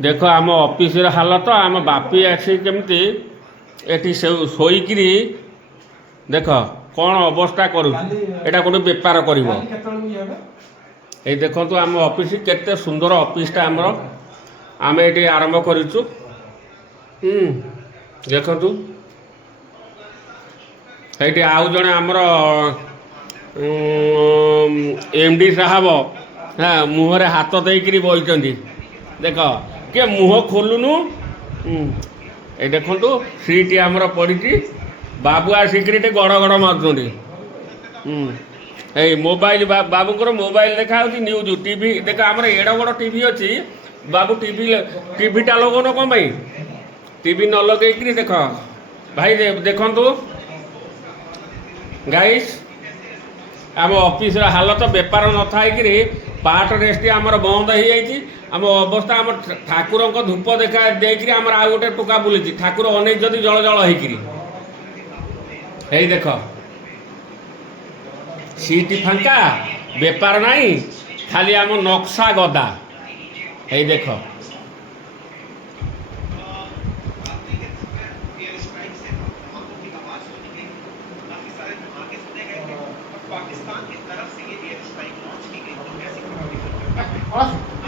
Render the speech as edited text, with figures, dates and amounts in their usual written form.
देख आम ऑफिस हालत आम बापी आसी केमती एटी शोईकि देख कौन अवस्था करा गोटे बेपार कर देखु आम ऑफिस केते सुंदर ऑफिसटा आमर आम ये आरंभ करूँ। देखु ये आउ जड़े आमर एमडी साहब हाँ मुहरे हाथ देकरी बही देख के मुह खोलुनु ये देखु सीट आमर पड़ी बाबू आसिक गड़ गड़ मारुँच मोबाइल बाबूर मोबाइल देखा न्यूज टीवी देख आमर एड़ बड़ टीवी अच्छी बाबू टीवीटा लगन कौन भाई टीवी न लगे देख भाई देखु गाइस आम ऑफिस हालत बेपार न थी पार्ट रेस्ट आमर बंद हो जाए आम अवस्था आम ठाकुर धूप देखा देकर आम आ गोटे टोका बुली ठाकुर अनेक जदि जल जल हो देख सीट फांका बेपार नहीं खाली आम नक्शा गदा है देख Awesome.